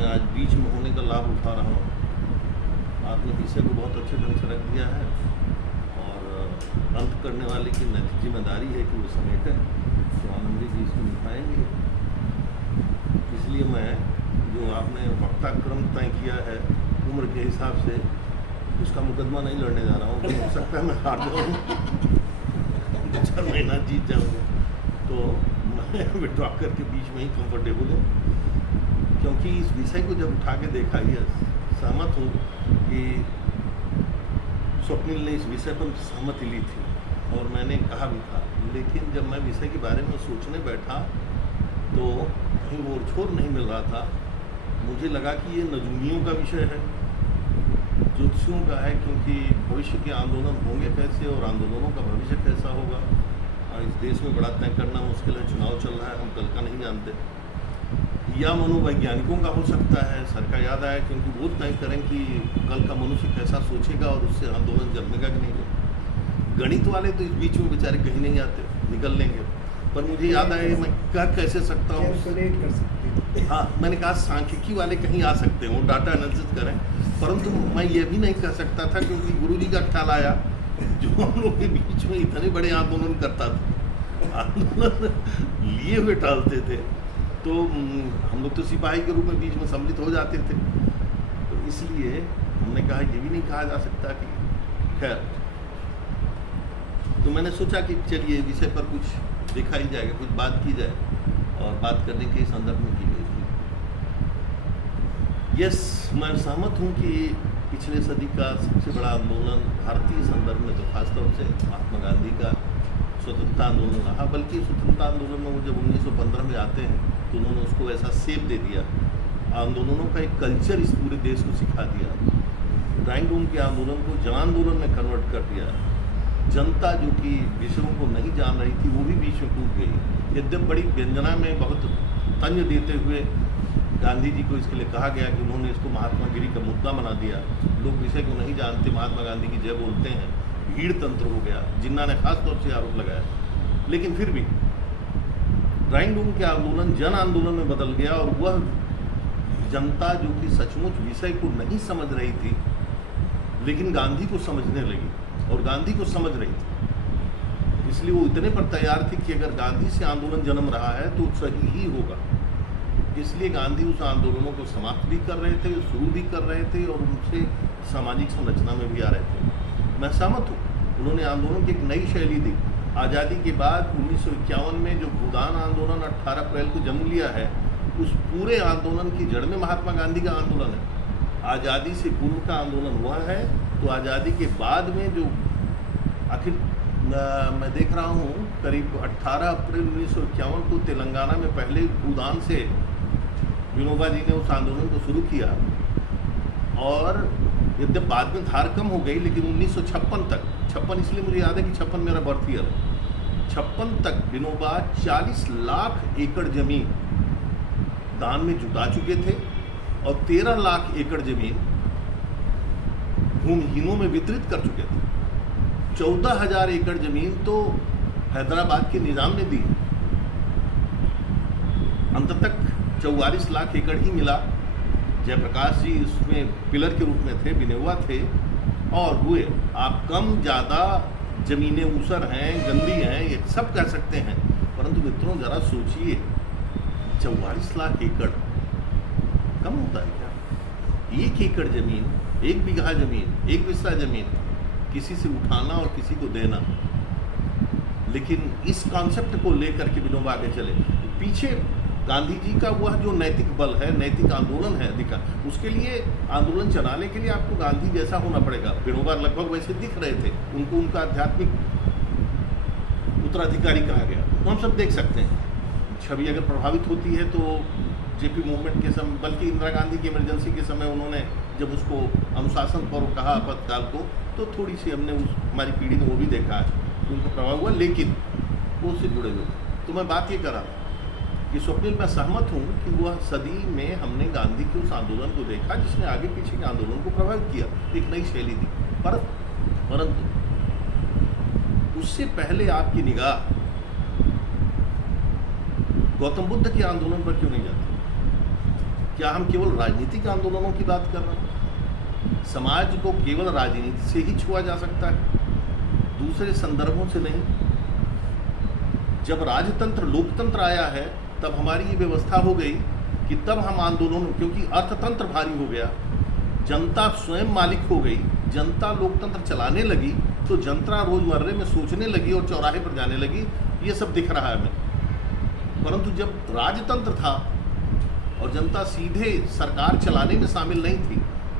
मैं आज बीच में होने का लाभ उठा रहा हूँ। आपने विषय को बहुत अच्छे ढंग से रख दिया है और अंत करने वाले की नैतिक जिम्मेदारी है कि वो समेटें, तो आनंदी जी इसको निभाएंगे। इसलिए मैं जो आपने वक्ता क्रम तय किया है उम्र के हिसाब से, उसका मुकदमा नहीं लड़ने जा रहा हूँ। हो सकता है मैं हार जाऊँ, 2-4 महीना जीत जाऊँगा, तो मैं विड्रॉ करके बीच में ही कंफर्टेबल हूँ। क्योंकि इस विषय को जब उठा के देखा, ये सहमत हूँ कि स्वप्निल ने इस विषय पर सहमति ली थी और मैंने कहा भी था, लेकिन जब मैं विषय के बारे में सोचने बैठा तो कहीं वो छोर नहीं मिल रहा था। मुझे लगा कि ये नजूमियों का विषय है, ज्योतिषियों का है, क्योंकि भविष्य के आंदोलन होंगे कैसे और आंदोलनों का भविष्य कैसा होगा। और इस देश में बड़ा तय करना मुश्किल है, चुनाव चल रहा है, हम कल का नहीं जानते। या मनोवैज्ञानिकों का हो सकता है, सर का याद आया, क्योंकि वो तय करें कि कल का मनुष्य कैसा सोचेगा और उससे आंदोलन जन्मेगा कि नहीं। गणित वाले तो इस बीच में बेचारे कहीं नहीं आते, निकल लेंगे। पर मुझे याद आया, मैं कह कैसे सकता हूँ। हाँ, मैंने कहा सांख्यिकी वाले कहीं आ सकते हैं, वो डाटा एनालिसिस करें, परंतु मैं ये भी नहीं कह सकता था, क्योंकि गुरुजी का ख्याल आया जो हम लोग के बीच में इतने बड़े आंदोलन करता था, आंदोलन लिए हुए टालते थे, तो हम लोग तो सिपाही के रूप में बीच में सम्मिलित हो जाते थे। तो इसलिए हमने कहा, ये भी नहीं कहा जा सकता कि खैर। तो मैंने सोचा कि चलिए विषय पर कुछ देखा ही जाएगा, कुछ बात की जाए, और बात करने के संदर्भ में की गई थी। यस, मैं सहमत हूँ कि पिछले सदी का सबसे बड़ा आंदोलन भारतीय संदर्भ में तो खासतौर से महात्मा गांधी का स्वतंत्रता आंदोलन रहा। बल्कि स्वतंत्रता आंदोलन में वो जब 1915 में आते हैं तो उन्होंने उसको ऐसा सेप दे दिया, आंदोलनों का एक कल्चर इस पूरे देश को सिखा दिया। ड्राइंग रूम के आंदोलन को जन आंदोलन में कन्वर्ट कर दिया। जनता जो कि विषयों को नहीं जान रही थी वो भी बीच में कूद गई। यद्यप बड़ी व्यंजना में बहुत तंज देते हुए गांधी जी को इसके लिए कहा गया कि उन्होंने इसको महात्मागिरी का मुद्दा बना दिया। लोग विषय को नहीं जानते, महात्मा गांधी की जय बोलते हैं, भीड़ तंत्र हो गया। जिन्ना ने खास तौर से आरोप लगाया। लेकिन फिर भी ड्राइंग रूम के आंदोलन जन आंदोलन में बदल गया, और वह जनता जो कि सचमुच विषय को नहीं समझ रही थी लेकिन गांधी को समझने लगी और गांधी को समझ रही थी, इसलिए वो इतने पर तैयार थी कि अगर गांधी से आंदोलन जन्म रहा है तो सही ही होगा। इसलिए गांधी उस आंदोलनों को समाप्त भी कर रहे थे, शुरू भी कर रहे थे, और उनसे सामाजिक संरचना में भी आ रहे थे। मैं सहमत हूँ, उन्होंने आंदोलन की एक नई शैली दी। आज़ादी के बाद 1951 में जो भूदान आंदोलन 18 अप्रैल को जन्म लिया है, उस पूरे आंदोलन की जड़ में महात्मा गांधी का आंदोलन है। आज़ादी से पूर्व का आंदोलन हुआ है, तो आज़ादी के बाद में जो आखिर मैं देख रहा हूँ, करीब 18 अप्रैल 1951 को तेलंगाना में पहले भूदान से विनोबा जी ने उस आंदोलन को शुरू किया, और यद्यप बाद में धार कम हो गई, लेकिन 1956 तक, 56 इसलिए मुझे याद है कि 56 मेरा बर्थ ईयर है, 56 तक विनोबा 40 लाख एकड़ जमीन दान में जुटा चुके थे और 13 लाख एकड़ जमीन भूमिहीनों में वितरित कर चुके थे। 14,000 एकड़ जमीन तो हैदराबाद के निजाम ने दी। अंत तक 44 लाख एकड़ ही मिला। जयप्रकाश जी उसमें पिलर के रूप में थे, विनोबा थे, और हुए। आप कम ज़्यादा ज़मीनें ऊसर हैं, गंदी हैं, ये सब कह सकते हैं, परंतु मित्रों ज़रा सोचिए, 44 लाख एकड़ कम होता है क्या? 1 एकड़ ज़मीन, 1 बीघा ज़मीन, 1 बिस्सा ज़मीन किसी से उठाना और किसी को देना। लेकिन इस कॉन्सेप्ट को लेकर के विनोबा आगे चले। पीछे गांधी जी का वह जो नैतिक बल है, नैतिक आंदोलन है अधिकार, उसके लिए आंदोलन चलाने के लिए आपको गांधी जैसा होना पड़ेगा। विनोबा लगभग वैसे दिख रहे थे, उनको उनका आध्यात्मिक उत्तराधिकारी कहा गया। तो हम सब देख सकते हैं, छवि अगर प्रभावित होती है तो जेपी मूवमेंट के समय, बल्कि इंदिरा गांधी की इमरजेंसी के समय उन्होंने जब उसको अनुशासन पर्व कहा आपातकाल को, तो थोड़ी सी हमने हमारी पीढ़ी ने वो भी देखा है, उनका प्रभाव हुआ, लेकिन वो उससे जुड़े हुए। तो मैं बात ये कर रहा था कि स्वप्निल, मैं सहमत हूँ कि वह सदी में हमने गांधी के उस आंदोलन को देखा जिसने आगे पीछे के आंदोलन को प्रभावित किया, एक नई शैली दी। परंतु उससे पहले आपकी निगाह गौतम बुद्ध के आंदोलन पर क्यों नहीं जाती? क्या हम केवल राजनीतिक आंदोलनों की बात कर रहे हैं? समाज को केवल राजनीति से ही छुआ जा सकता है, दूसरे संदर्भों से नहीं। जब राजतंत्र लोकतंत्र आया है तब हमारी ये व्यवस्था हो गई कि तब हम आंदोलनों, क्योंकि अर्थतंत्र भारी हो गया, जनता स्वयं मालिक हो गई, जनता लोकतंत्र चलाने लगी, तो जनता रोजमर्रे में सोचने लगी और चौराहे पर जाने लगी। ये सब दिख रहा है हमें। परंतु जब राजतंत्र था और जनता सीधे सरकार चलाने में शामिल नहीं थी,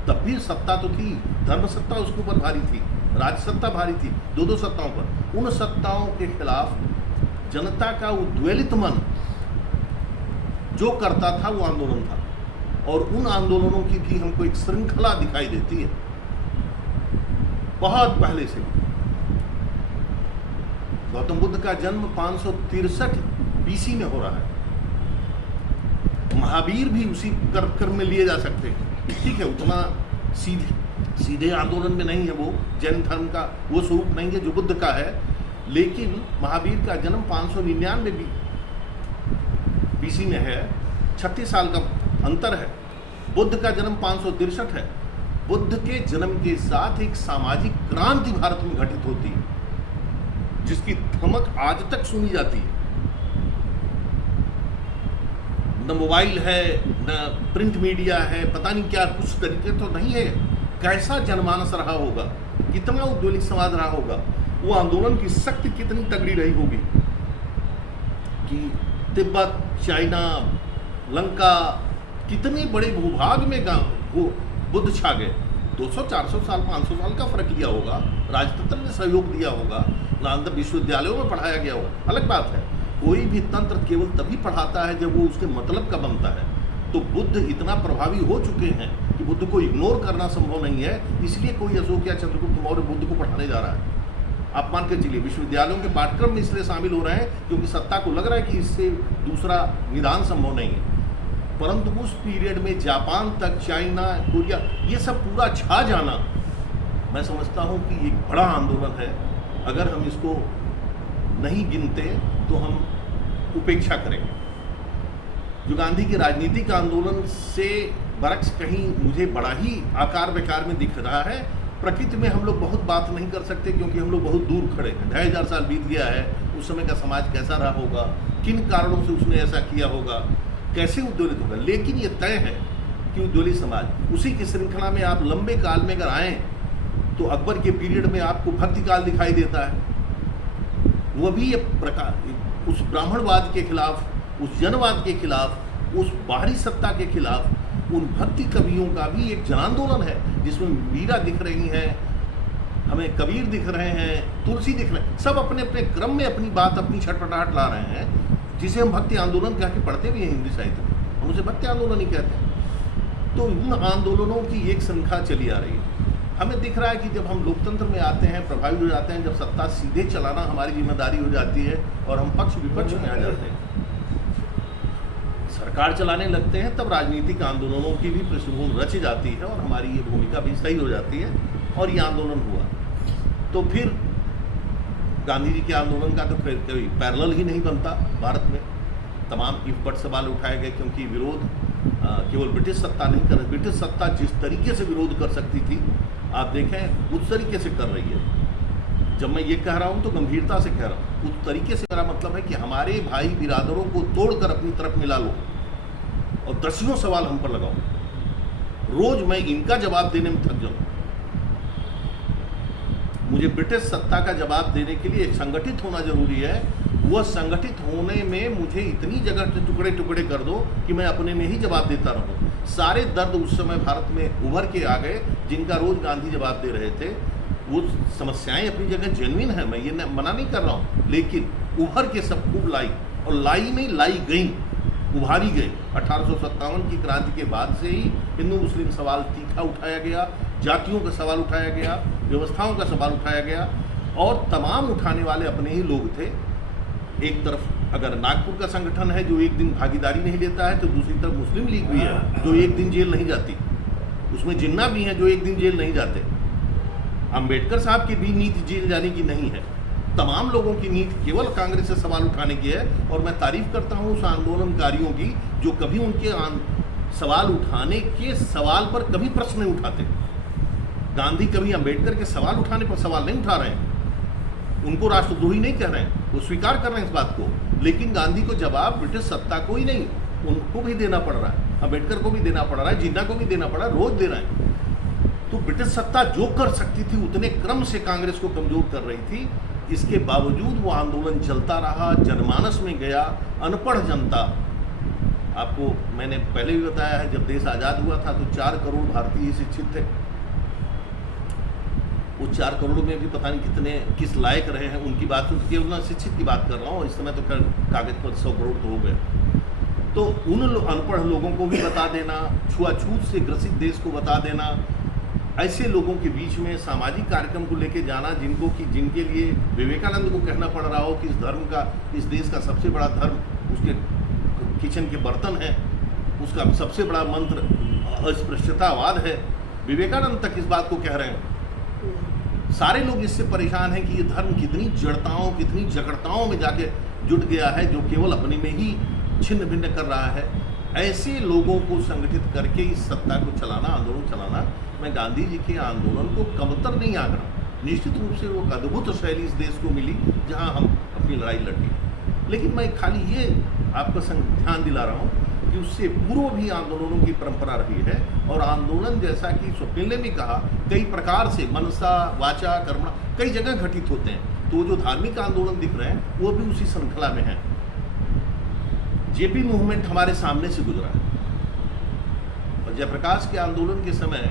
तब भी सत्ता तो थी, धर्म सत्ता उसके ऊपर भारी थी, राज्य सत्ता भारी थी, दो सत्ताओं पर। उन सत्ताओं के खिलाफ जनता का उद्वेलित मन जो करता था वो आंदोलन था, और उन आंदोलनों की भी हमको एक श्रृंखला दिखाई देती है बहुत पहले से। गौतम बुद्ध का जन्म 563 बीसी में हो रहा है। महावीर भी उसी क्रम में लिए जा सकते हैं, ठीक है, उतना सीधे आंदोलन में नहीं है, वो जैन धर्म का वो स्वरूप नहीं है जो बुद्ध का है, लेकिन महावीर का जन्म 599 बीसी में है, 36 साल का अंतर है। बुद्ध का जन्म 563 है। बुद्ध के जन्म के साथ एक सामाजिक क्रांति भारत में घटित होती है, जिसकी धमक आज तक सुनी जाती है। न मोबाइल है, न प्रिंट मीडिया है, पता नहीं क्या, कुछ तरीके तो नहीं है। कैसा जनमानस रहा होगा, कितना उद्वेलित समाज रहा होगा, वो आंदोलन की शक्ति कितनी तगड़ी रही होगी कि तिब्बत, चाइना, लंका, कितने बड़े भूभाग में वो बुद्ध छा गए। 200, 400 साल, 500 साल का फर्क लिया होगा, राजतंत्र ने सहयोग दिया होगा, नालंदा विश्वविद्यालयों में पढ़ाया गया होगा, अलग बात है। कोई भी तंत्र केवल तभी पढ़ाता है जब वो उसके मतलब का बनता है। तो बुद्ध इतना प्रभावी हो चुके हैं कि बुद्ध को इग्नोर करना संभव नहीं है, इसलिए कोई अशोक या चंद्रगुप्त मौर्य बुद्ध को पढ़ाने जा रहा है। आप मान के चलिए विश्वविद्यालयों के पाठ्यक्रम में इसलिए शामिल हो रहे हैं क्योंकि सत्ता को लग रहा है कि इससे दूसरा निदान संभव नहीं है। परंतु उस पीरियड में जापान तक, चाइना, कोरिया, ये सब पूरा छा जाना, मैं समझता हूँ कि एक बड़ा आंदोलन है। अगर हम इसको नहीं गिनते तो हम उपेक्षा करेंगे। जो गांधी के राजनीतिक आंदोलन से बरक्स कहीं मुझे बड़ा ही आकार विकार में दिख रहा है। प्रकृति में हम लोग बहुत बात नहीं कर सकते क्योंकि हम लोग बहुत दूर खड़े हैं। 2500 साल बीत गया है, उस समय का समाज कैसा रहा होगा, किन कारणों से उसने ऐसा किया होगा, कैसे उद्वेलित होगा। लेकिन ये तय है कि उद्वेलित समाज, उसी की श्रृंखला में आप लंबे काल में अगर आएँ तो अकबर के पीरियड में आपको भक्ति काल दिखाई देता है। वह भी एक प्रकार उस ब्राह्मणवाद के खिलाफ, उस जनवाद के खिलाफ, उस बाहरी सत्ता के खिलाफ उन भक्ति कवियों का भी एक जन आंदोलन है, जिसमें मीरा दिख रही हैं, हमें कबीर दिख रहे हैं, तुलसी दिख रहे हैं, सब अपने अपने क्रम में अपनी बात, अपनी छटपटाहट ला रहे हैं, जिसे हम भक्ति आंदोलन कह के पढ़ते भी हैं हिंदी साहित्य में, हम उसे भक्ति आंदोलन ही कहते हैं। तो उन आंदोलनों की एक श्रृंखला चली आ रही है। हमें दिख रहा है कि जब हम लोकतंत्र में आते हैं, प्रभावी हो जाते हैं, जब सत्ता सीधे चलाना हमारी जिम्मेदारी हो जाती है और हम पक्ष विपक्ष में आ जाते हैं, सरकार चलाने लगते हैं, तब राजनीतिक आंदोलनों की भी पृष्ठभूमि रच जाती है और हमारी ये भूमिका भी सही हो जाती है और ये आंदोलन हुआ। तो फिर गांधी जी के आंदोलन का तो फिर कोई पैरेलल ही नहीं बनता भारत में। तमाम इफपट सवाल उठाए गए क्योंकि विरोध केवल ब्रिटिश सत्ता नहीं कर रही, ब्रिटिश सत्ता जिस तरीके से विरोध कर सकती थी, आप देखें उस तरीके से कर रही है। जब मैं ये कह रहा हूँ तो गंभीरता से कह रहा हूँ, उस तरीके से मेरा मतलब है कि हमारे भाई बिरादरों को तोड़कर अपनी तरफ मिला लो और दसियों सवाल हम पर लगाओ। रोज मैं इनका जवाब देने में थक जाऊँ। मुझे ब्रिटिश सत्ता का जवाब देने के लिए संगठित होना जरूरी है। वह संगठित होने में मुझे इतनी जगह टुकड़े टुकड़े कर दो कि मैं अपने में ही जवाब देता रहूं। सारे दर्द उस समय भारत में उभर के आ गए जिनका रोज गांधी जवाब दे रहे थे। वो समस्याएं अपनी जगह जेन्युइन है, मैं ये मना नहीं कर रहा हूँ, लेकिन उभर के सब खूब लाई, और लाई नहीं लाई गई, उभारी गई। 1857 की क्रांति के बाद से ही हिंदू मुस्लिम सवाल तीखा उठाया गया, जातियों का सवाल उठाया गया, व्यवस्थाओं का सवाल उठाया गया, और तमाम उठाने वाले अपने ही लोग थे। एक तरफ अगर नागपुर का संगठन है जो एक दिन भागीदारी नहीं लेता है, तो दूसरी तरफ मुस्लिम लीग भी है जो एक दिन जेल नहीं जाती, उसमें जिन्ना भी हैं जो एक दिन जेल नहीं जाते। अंबेडकर साहब की भी नीति जेल जाने की नहीं है, तमाम लोगों की नीति केवल कांग्रेस से सवाल उठाने की है। और मैं तारीफ करता हूँ उस आंदोलनकारियों की जो कभी उनके सवाल उठाने के सवाल पर कभी प्रश्न नहीं उठाते। गांधी कभी अंबेडकर के सवाल उठाने पर सवाल नहीं उठा रहे हैं, उनको राष्ट्रद्रोही नहीं कह रहे हैं, वो स्वीकार कर रहे हैं इस बात को। लेकिन गांधी को जवाब ब्रिटिश सत्ता को ही नहीं, उनको भी देना पड़ रहा है, अंबेडकर को भी देना पड़ रहा है, जिन्ना को भी देना पड़ रहा है, रोज दे रहे हैं। तो ब्रिटिश सत्ता जो कर सकती थी उतने क्रम से कांग्रेस को कमजोर कर रही थी। इसके बावजूद वो आंदोलन चलता रहा, जनमानस में गया। अनपढ़ जनता, आपको मैंने पहले भी बताया है, जब देश आज़ाद हुआ था तो 4 करोड़ भारतीय शिक्षित थे। वो 4 करोड़ में भी पता नहीं कितने किस लायक रहे हैं, उनकी बात तो केवल शिक्षित की बात कर रहा हूँ। इस समय तो कागज पर 100 करोड़ तो हो गए। तो उन अनपढ़ लोगों को भी बता देना, छुआछूत से ग्रसित देश को बता देना, ऐसे लोगों के बीच में सामाजिक कार्यक्रम को लेके जाना जिनके लिए विवेकानंद को कहना पड़ रहा हो कि इस धर्म का, इस देश का सबसे बड़ा धर्म उसके किचन के बर्तन है, उसका सबसे बड़ा मंत्र अस्पृश्यतावाद है। विवेकानंद तक इस बात को कह रहे हैं। सारे लोग इससे परेशान हैं कि ये धर्म कितनी जड़ताओं, कितनी जकड़ताओं में जाके जुट गया है, जो केवल अपने में ही छिन्न भिन्न कर रहा है। ऐसे लोगों को संगठित करके इस सत्ता को चलाना, आंदोलन चलाना, मैं गांधी जी के आंदोलन को कमतर नहीं आंक रहा। निश्चित रूप से वो अद्भुत शैली इस देश को मिली जहां हम अपनी लड़ाई लड़े। लेकिन मैं खाली ये आपका ध्यान दिला रहा हूँ कि उससे पूर्व भी आंदोलनों की परंपरा रही है। और आंदोलन, जैसा कि स्वप्निल ने भी कहा, कई प्रकार से मनसा, वाचा, कर्मणा कई जगह घटित होते हैं। तो जो धार्मिक आंदोलन दिख रहे हैं वो भी उसी श्रृंखला में है। जेपी मूवमेंट हमारे सामने से गुजरा है। और जयप्रकाश के आंदोलन के समय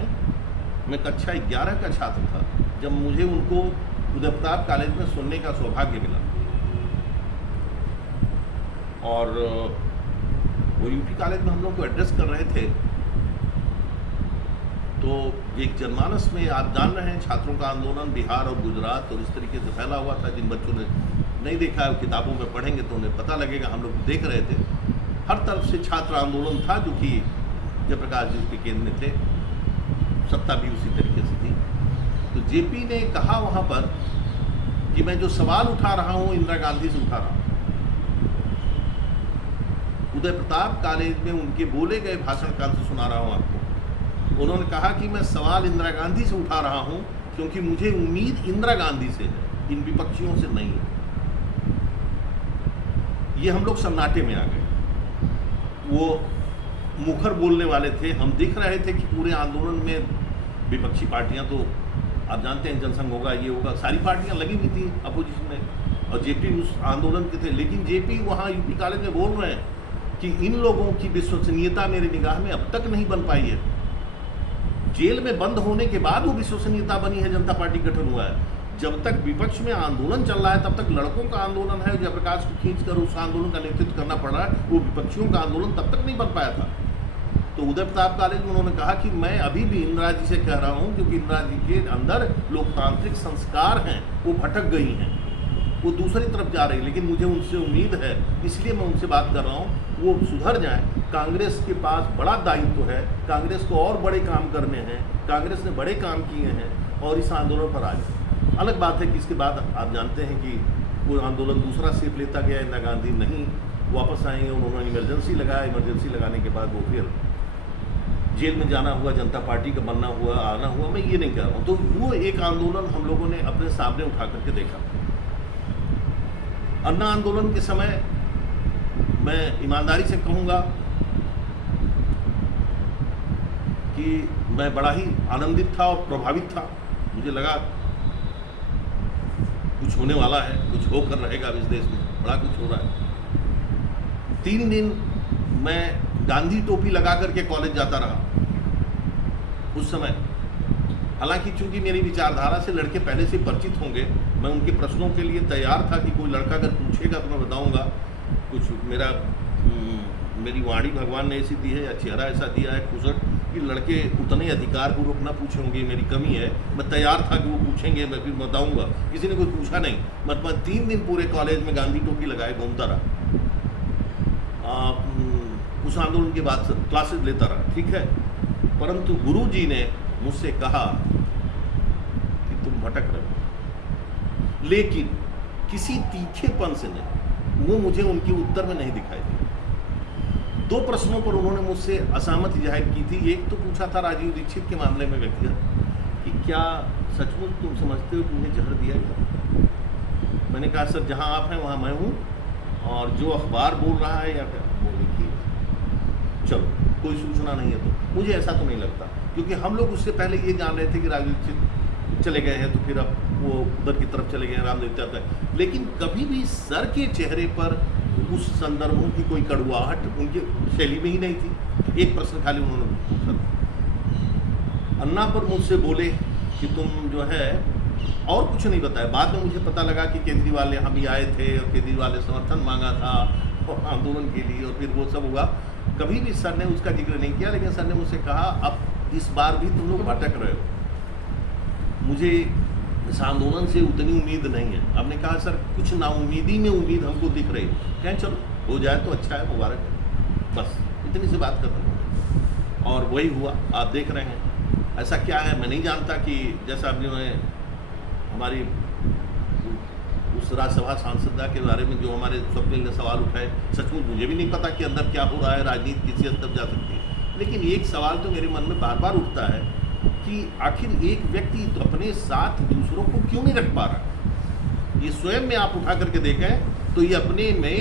मैं कक्षा 11 का छात्र था जब मुझे उनको उदय प्रताप कॉलेज में सुनने का सौभाग्य मिला। और वो यूपी कॉलेज में हम लोग को एड्रेस कर रहे थे। तो एक जनमानस में, आप जान रहे हैं, छात्रों का आंदोलन बिहार और गुजरात और इस तरीके से फैला हुआ था। जिन बच्चों ने नहीं देखा है, किताबों में पढ़ेंगे तो उन्हें पता लगेगा। हम लोग देख रहे थे, हर तरफ से छात्र आंदोलन था, जो कि जयप्रकाश जी के केंद्र में थे। सत्ता भी उसी तरीके से थी। तो जेपी ने कहा वहाँ पर कि मैं जो सवाल उठा रहा हूँ इंदिरा गांधी से उठा रहा हूँ। उदय प्रताप कॉलेज में उनके बोले गए भाषण का अंश सुना रहा हूँ आपको। उन्होंने कहा कि मैं सवाल इंदिरा गांधी से उठा रहा हूँ क्योंकि मुझे उम्मीद इंदिरा गांधी से है, इन विपक्षियों से नहीं है। ये हम लोग सन्नाटे में आ गए। वो मुखर बोलने वाले थे, हम दिख रहे थे कि पूरे आंदोलन में विपक्षी पार्टियां, तो आप जानते हैं जनसंघ होगा, ये होगा, सारी पार्टियां लगी हुई थी अपोजिशन में, और जेपी उस आंदोलन के थे। लेकिन जेपी वहाँ यूपी कॉलेज में बोल रहे हैं कि इन लोगों की विश्वसनीयता मेरी निगाह में अब तक नहीं बन पाई है। जेल में बंद होने के बाद वो विश्वसनीयता बनी है, जनता पार्टी गठन हुआ है। जब तक विपक्ष में आंदोलन चल रहा है तब तक लड़कों का आंदोलन है, जयप्रकाश को खींचकर उस आंदोलन का नेतृत्व करना पड़ रहा है। वो विपक्षियों का आंदोलन तब तक नहीं बन पाया था। तो उदय प्रताप कॉलेज में उन्होंने कहा कि मैं अभी भी इंदिरा जी से कह रहा हूँ, क्योंकि इंदिरा जी के अंदर लोकतांत्रिक संस्कार हैं, वो भटक गई हैं, वो दूसरी तरफ जा रही, लेकिन मुझे उनसे उम्मीद है, इसलिए मैं उनसे बात कर रहा हूँ, वो सुधर जाएं। कांग्रेस के पास बड़ा दायित्व है, कांग्रेस को और बड़े काम करने हैं, कांग्रेस ने बड़े काम किए हैं, और इस आंदोलन पर आ जाए। अलग बात है कि इसके बाद आप जानते हैं कि वो आंदोलन दूसरा शेप लेता गया, इंदिरा गांधी नहीं वापस आई, उन्होंने इमरजेंसी लगाया, इमरजेंसी लगाने के बाद वो फिर जेल में जाना हुआ, जनता पार्टी का बनना हुआ, आना हुआ, मैं ये नहीं कह रहा हूँ। तो वो एक आंदोलन हम लोगों ने अपने सामने उठा करके देखा। अन्ना आंदोलन के समय मैं ईमानदारी से कहूँगा कि मैं बड़ा ही आनंदित था और प्रभावित था। मुझे लगा कुछ होने वाला है, कुछ होकर रहेगा इस देश में, बड़ा कुछ हो रहा है। 3 दिन मैं गांधी टोपी लगा करके कॉलेज जाता रहा उस समय। हालांकि चूंकि मेरी विचारधारा से लड़के पहले से परिचित होंगे, मैं उनके प्रश्नों के लिए तैयार था कि कोई लड़का अगर पूछेगा तो मैं बताऊंगा। कुछ मेरी वाणी भगवान ने ऐसी दी है या चेहरा ऐसा दिया है खुशट कि लड़के उतने अधिकार पूर्वक ना पूछे होंगे, मेरी कमी है। मैं तैयार था कि वो पूछेंगे, मैं फिर बताऊंगा। किसी ने कोई पूछा नहीं। मतलब 3 दिन पूरे कॉलेज में गांधी टोपी लगाए घूमता रहा, उस आंदोलन के बाद क्लासेस लेता रहा, ठीक है। परंतु गुरुजी ने मुझसे कहा कि तुम भटक रहे हो, लेकिन किसी तीखेपन से नहीं। वो मुझे उनके उत्तर में नहीं दिखाई दिया। दो प्रश्नों पर उन्होंने मुझसे असहमति जाहिर की थी। एक तो पूछा था राजीव दीक्षित के मामले में व्यक्तिगत कि क्या सचमुच तुम समझते हो कि उन्हें जहर दिया गया? मैंने कहा सर जहां आप हैं वहां मैं हूं, और जो अखबार बोल रहा है या क्या वो लिखिए, चलो कोई सूचना नहीं है तो मुझे ऐसा तो नहीं लगता, क्योंकि हम लोग उससे पहले ये जान रहे थे कि राजीव दीक्षित चले गए हैं, तो फिर अब वो उधर की तरफ चले गए रामदेव तक। लेकिन कभी भी सर के चेहरे पर उस संदर्भों की कोई कड़ुआहट उनकी शैली में ही नहीं थी। एक प्रश्न खाली उन्होंने पूछा, अन्ना पर मुझसे बोले कि तुम जो है, और कुछ नहीं बताया। बाद में मुझे पता लगा कि केजरीवाल यहाँ भी आए थे और केजरीवाल ने समर्थन मांगा था और आंदोलन के लिए, और फिर वो सब हुआ। कभी भी सर ने उसका जिक्र नहीं किया, लेकिन सर ने मुझसे कहा अब इस बार भी तुम लोग भटक रहे हो, मुझे इस आंदोलन से उतनी उम्मीद नहीं है। हमने कहा सर कुछ नाउमीदी में उम्मीद हमको दिख रही है, कहें चलो हो जाए तो अच्छा है, मुबारक है, बस इतनी सी बात खत्म। और वही हुआ, आप देख रहे हैं। ऐसा क्या है मैं नहीं जानता कि जैसा अभी उन्होंने हमारी उस राज्यसभा सांसदा के बारे में जो हमारे स्वप्निल ने सवाल उठाए, सचमुच मुझे भी नहीं पता कि अंदर क्या हो रहा है, राजनीति किसी हद तक जा सकती है। लेकिन एक सवाल तो मेरे मन में बार बार उठता है कि आखिर एक व्यक्ति तो अपने साथ दूसरों को क्यों नहीं रख पा रहा? ये स्वयं में आप उठा करके देखें तो ये अपने में,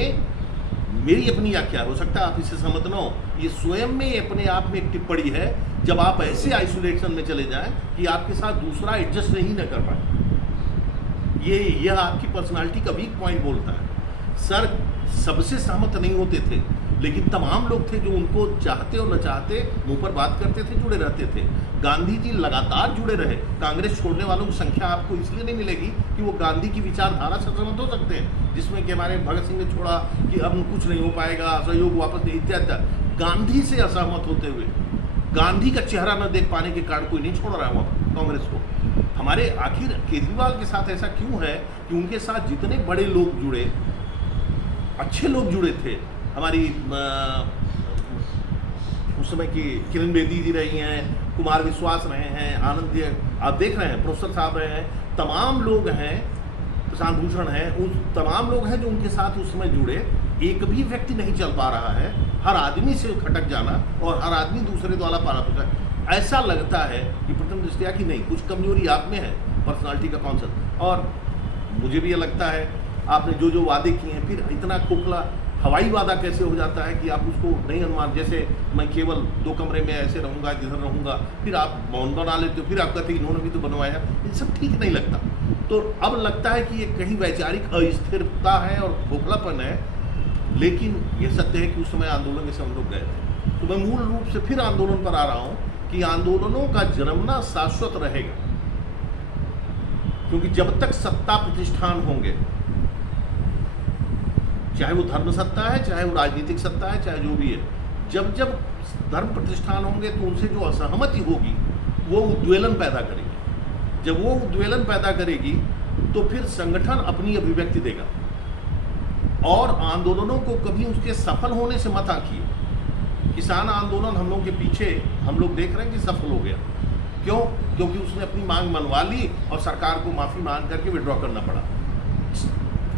मेरी अपनी व्याख्या हो सकता है आप इससे सहमत न हो, ये स्वयं में अपने आप में एक टिप्पणी है जब आप ऐसे आइसोलेशन में चले जाएं कि आपके साथ दूसरा एडजस्ट नहीं न कर पाए। यह आपकी पर्सनालिटी का वीक पॉइंट बोलता है। सर सबसे सहमत नहीं होते थे, लेकिन तमाम लोग थे जो उनको चाहते और न चाहते मुंह पर बात करते थे, जुड़े रहते थे। गांधी जी लगातार जुड़े रहे। कांग्रेस छोड़ने वालों की संख्या आपको इसलिए नहीं मिलेगी कि वो गांधी की विचारधारा से सहमत हो सकते हैं, जिसमें कि हमारे भगत सिंह ने छोड़ा कि अब कुछ नहीं हो पाएगा, सहयोग वापस नहीं, इत्यादि। गांधी से असहमत होते हुए, गांधी का चेहरा न देख पाने के कारण कोई नहीं छोड़ रहा है वहाँ कांग्रेस को। हमारे आखिर केजरीवाल के साथ ऐसा क्यों है कि उनके साथ जितने बड़े लोग जुड़े, अच्छे लोग जुड़े थे, हमारी उस समय की किरण बेदी जी रही हैं, कुमार विश्वास रहे हैं, आनंद जी आप देख रहे हैं, प्रोफेसर साहब रहे हैं, तमाम लोग हैं, प्रशांत भूषण हैं, उस तमाम लोग हैं जो उनके साथ उस समय जुड़े। एक भी व्यक्ति नहीं चल पा रहा है, हर आदमी से खटक जाना और हर आदमी दूसरे द्वारा पाला पड़ा। ऐसा लगता है कि प्रथम दृष्टया कि नहीं, कुछ कमजोरी आप में है, पर्सनालिटी का कॉन्सेप्ट। और मुझे भी ये लगता है आपने जो जो वादे किए हैं, फिर इतना खोखला हवाई वादा कैसे हो जाता है कि आप उसको नहीं अनुमान, जैसे मैं केवल 2 कमरे में ऐसे रहूँगा, जिधर रहूँगा, फिर आप मौन बना लेते हो, फिर आप कहते हैं इन्होंने भी तो बनवाया। ये सब ठीक नहीं लगता। तो अब लगता है कि ये कहीं वैचारिक अस्थिरता है और खोखलापन है, लेकिन यह सत्य है कि उस समय आंदोलन के समय हम लोग गए थे। तो मैं मूल रूप से फिर आंदोलन पर आ रहा हूँ कि आंदोलनों का जन्मना शाश्वत रहेगा, क्योंकि जब तक सत्ता प्रतिष्ठान होंगे, चाहे वो धर्म सत्ता है, चाहे वो राजनीतिक सत्ता है, चाहे जो भी है, जब जब धर्म प्रतिष्ठान होंगे तो उनसे जो असहमति होगी वो उद्वेलन पैदा करेगी। जब वो उद्वेलन पैदा करेगी तो फिर संगठन अपनी अभिव्यक्ति देगा, और आंदोलनों को कभी उसके सफल होने से मत आंकिए। किसान आंदोलन हम लोग के पीछे हम लोग देख रहे हैं कि सफल हो गया। क्यों? क्योंकि उसने अपनी मांग मनवा ली और सरकार को माफ़ी मांग करके विड्रॉ करना पड़ा।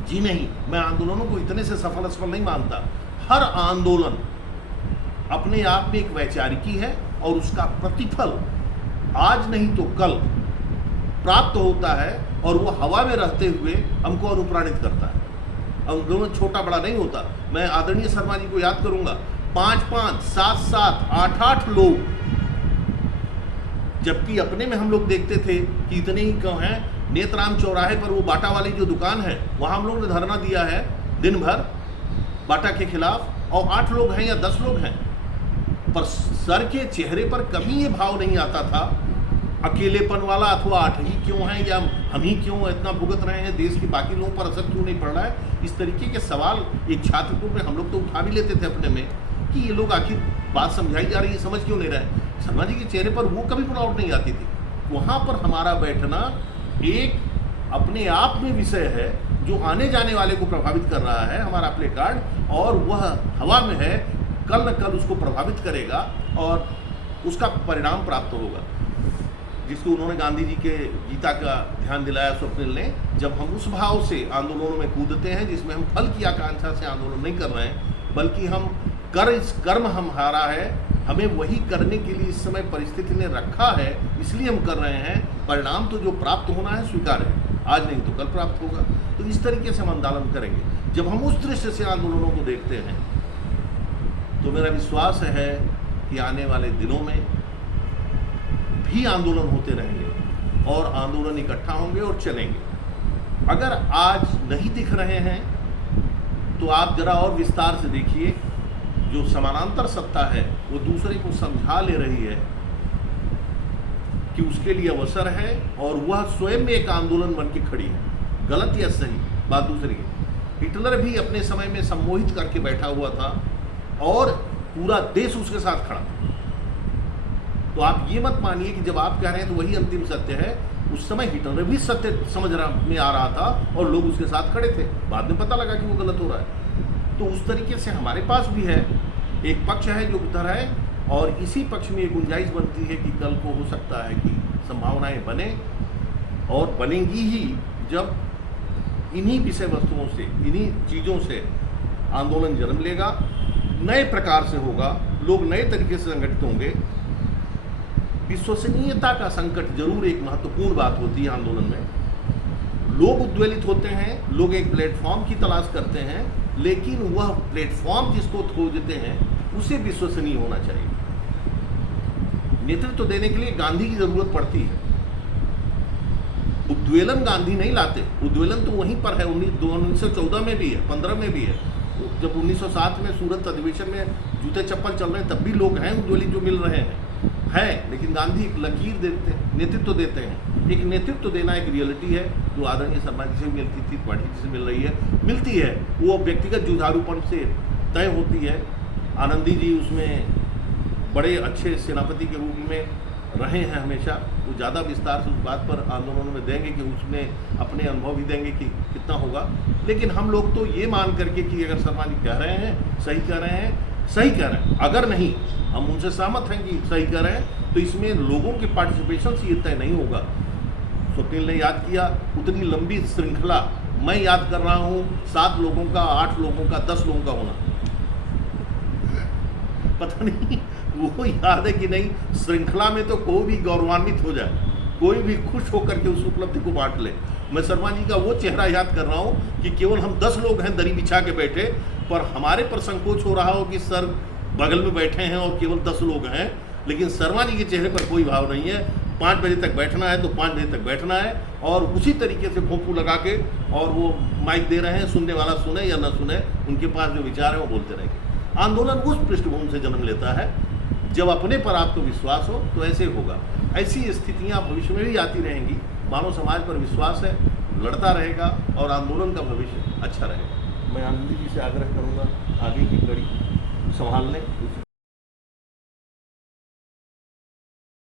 जी नहीं, मैं आंदोलनों को इतने से सफल असफल नहीं मानता। हर आंदोलन अपने आप में एक वैचारिकी है और उसका प्रतिफल आज नहीं तो कल प्राप्त होता है, और वो हवा में रहते हुए हमको अनुप्राणित करता है। आंदोलन छोटा बड़ा नहीं होता। मैं आदरणीय शर्मा जी को याद करूंगा, 5-5, 7-7, 8-8 लोग, जबकि अपने में हम लोग देखते थे कि इतने ही क्यों हैं। नेतराम चौराहे पर वो बाटा वाली जो दुकान है, वहाँ हम लोग ने धरना दिया है दिन भर बाटा के खिलाफ, और 8 लोग हैं या 10 लोग हैं, पर सर के चेहरे पर कभी ये भाव नहीं आता था अकेलेपन वाला, अथवा 8 ही क्यों हैं या हम ही क्यों इतना भुगत रहे हैं, देश के बाकी लोगों पर असर क्यों नहीं पड़ रहा है। इस तरीके के सवाल एक छात्र को में हम लोग तो उठा भी लेते थे अपने में कि ये लोग आखिर बात समझाई जा रही है, समझ क्यों नहीं रहे। शर्मा जी के चेहरे पर वो कभी पुलाव नहीं आती थी। वहाँ पर हमारा बैठना एक अपने आप में विषय है जो आने जाने वाले को प्रभावित कर रहा है, हमारा प्ले कार्ड, और वह हवा में है, कल न कल उसको प्रभावित करेगा और उसका परिणाम प्राप्त होगा, जिसको उन्होंने गांधी जी के गीता का ध्यान दिलाया स्वप्निल ने। जब हम उस भाव से आंदोलनों में कूदते हैं जिसमें हम फल की आकांक्षा से आंदोलन नहीं कर रहे हैं, बल्कि हम कर्म हमारा है, हमें वही करने के लिए इस समय परिस्थिति ने रखा है, इसलिए हम कर रहे हैं। परिणाम तो जो प्राप्त होना है स्वीकार है, आज नहीं तो कल प्राप्त होगा। तो इस तरीके से हम आंदोलन करेंगे। जब हम उस दृष्टि से आंदोलनों को देखते हैं तो मेरा विश्वास है कि आने वाले दिनों में भी आंदोलन होते रहेंगे और आंदोलन इकट्ठा होंगे और चलेंगे। अगर आज नहीं दिख रहे हैं तो आप जरा और विस्तार से देखिए, जो समानांतर सत्ता है वो दूसरे को समझा ले रही है कि उसके लिए अवसर है और वह स्वयं में एक आंदोलन बन के खड़ी है। गलत या सही बात दूसरी है। हिटलर भी अपने समय में सम्मोहित करके बैठा हुआ था और पूरा देश उसके साथ खड़ा था। तो आप ये मत मानिए कि जब आप कह रहे हैं तो वही अंतिम सत्य है। उस समय हिटलर भी सत्य समझ में आ रहा था और लोग उसके साथ खड़े थे। बाद में पता लगा कि वो गलत हो रहा है। तो उस तरीके से हमारे पास भी है, एक पक्ष है जो उधर है और इसी पक्ष में एक गुंजाइश बनती है कि कल को हो सकता है कि संभावनाएं बने और बनेंगी ही, जब इन्हीं विषय वस्तुओं से, इन्हीं चीज़ों से आंदोलन जन्म लेगा, नए प्रकार से होगा, लोग नए तरीके से संगठित होंगे। विश्वसनीयता का संकट जरूर एक महत्वपूर्ण बात होती है आंदोलन में। लोग उद्वेलित होते हैं, लोग एक प्लेटफॉर्म की तलाश करते हैं, लेकिन वह प्लेटफॉर्म जिसको खोजते हैं उसे विश्वसनीय होना चाहिए। नेतृत्व देने के लिए गांधी की जरूरत पड़ती है। उद्वेलन गांधी नहीं लाते, उद्वेलन तो वहीं पर है। 1914 में भी है, 15 में भी है। जब 1907 में सूरत अधिवेशन में जूते चप्पल चल रहे हैं तब भी लोग हैं उद्वेलित जो मिल रहे हैं। लेकिन गांधी एक लकीर देते हैं, नेतृत्व देते हैं। एक नेतृत्व देना एक रियलिटी है जो आदरणीय शर्मा जी से मिलती थी, त्रिपाठी जी से मिल रही है, मिलती है। वो व्यक्तिगत जुझारूपन से तय होती है। आनंदी जी उसमें बड़े अच्छे सेनापति के रूप में रहे हैं हमेशा। वो ज़्यादा विस्तार से उस बात पर आंदोलनों में देंगे कि उसमें अपने अनुभव भी देंगे कि कितना होगा। लेकिन हम लोग तो ये मान करके कि अगर शर्मा जी कह रहे हैं सही कह रहे हैं, सही कह रहे हैं, अगर नहीं हम उनसे सहमत हैं कि सही कह रहे हैं, तो इसमें लोगों के पार्टिसिपेशन से ये तय नहीं होगा। स्वप्निल ने याद किया उतनी लंबी श्रृंखला, मैं याद कर रहा हूँ 7 लोगों का, 8 लोगों का, 10 लोगों का होना, पता नहीं वो याद है कि नहीं। श्रृंखला में तो कोई भी गौरवान्वित हो जाए, कोई भी खुश होकर के उस उपलब्धि को बांट ले। मैं शर्मा जी का वो चेहरा याद कर रहा हूँ कि केवल हम 10 लोग हैं दरी बिछा के बैठे, पर हमारे पर संकोच हो रहा हो कि सर बगल में बैठे हैं और केवल 10 लोग हैं, लेकिन शर्मा जी के चेहरे पर कोई भाव नहीं है। 5 बजे तक बैठना है तो 5 बजे तक बैठना है और उसी तरीके से भोंपू लगा के, और वो माइक दे रहे हैं, सुनने वाला सुने या ना सुने, उनके पास जो विचार है वो बोलते रहेंगे। आंदोलन उस पृष्ठभूमि से जन्म लेता है जब अपने पर आपको विश्वास हो, तो ऐसे होगा। ऐसी स्थितियां भविष्य में भी आती रहेंगी। मानव समाज पर विश्वास है, लड़ता रहेगा और आंदोलन का भविष्य अच्छा रहेगा। मैं आनंदी जी से आग्रह करूंगा आगे की कड़ी संभालने।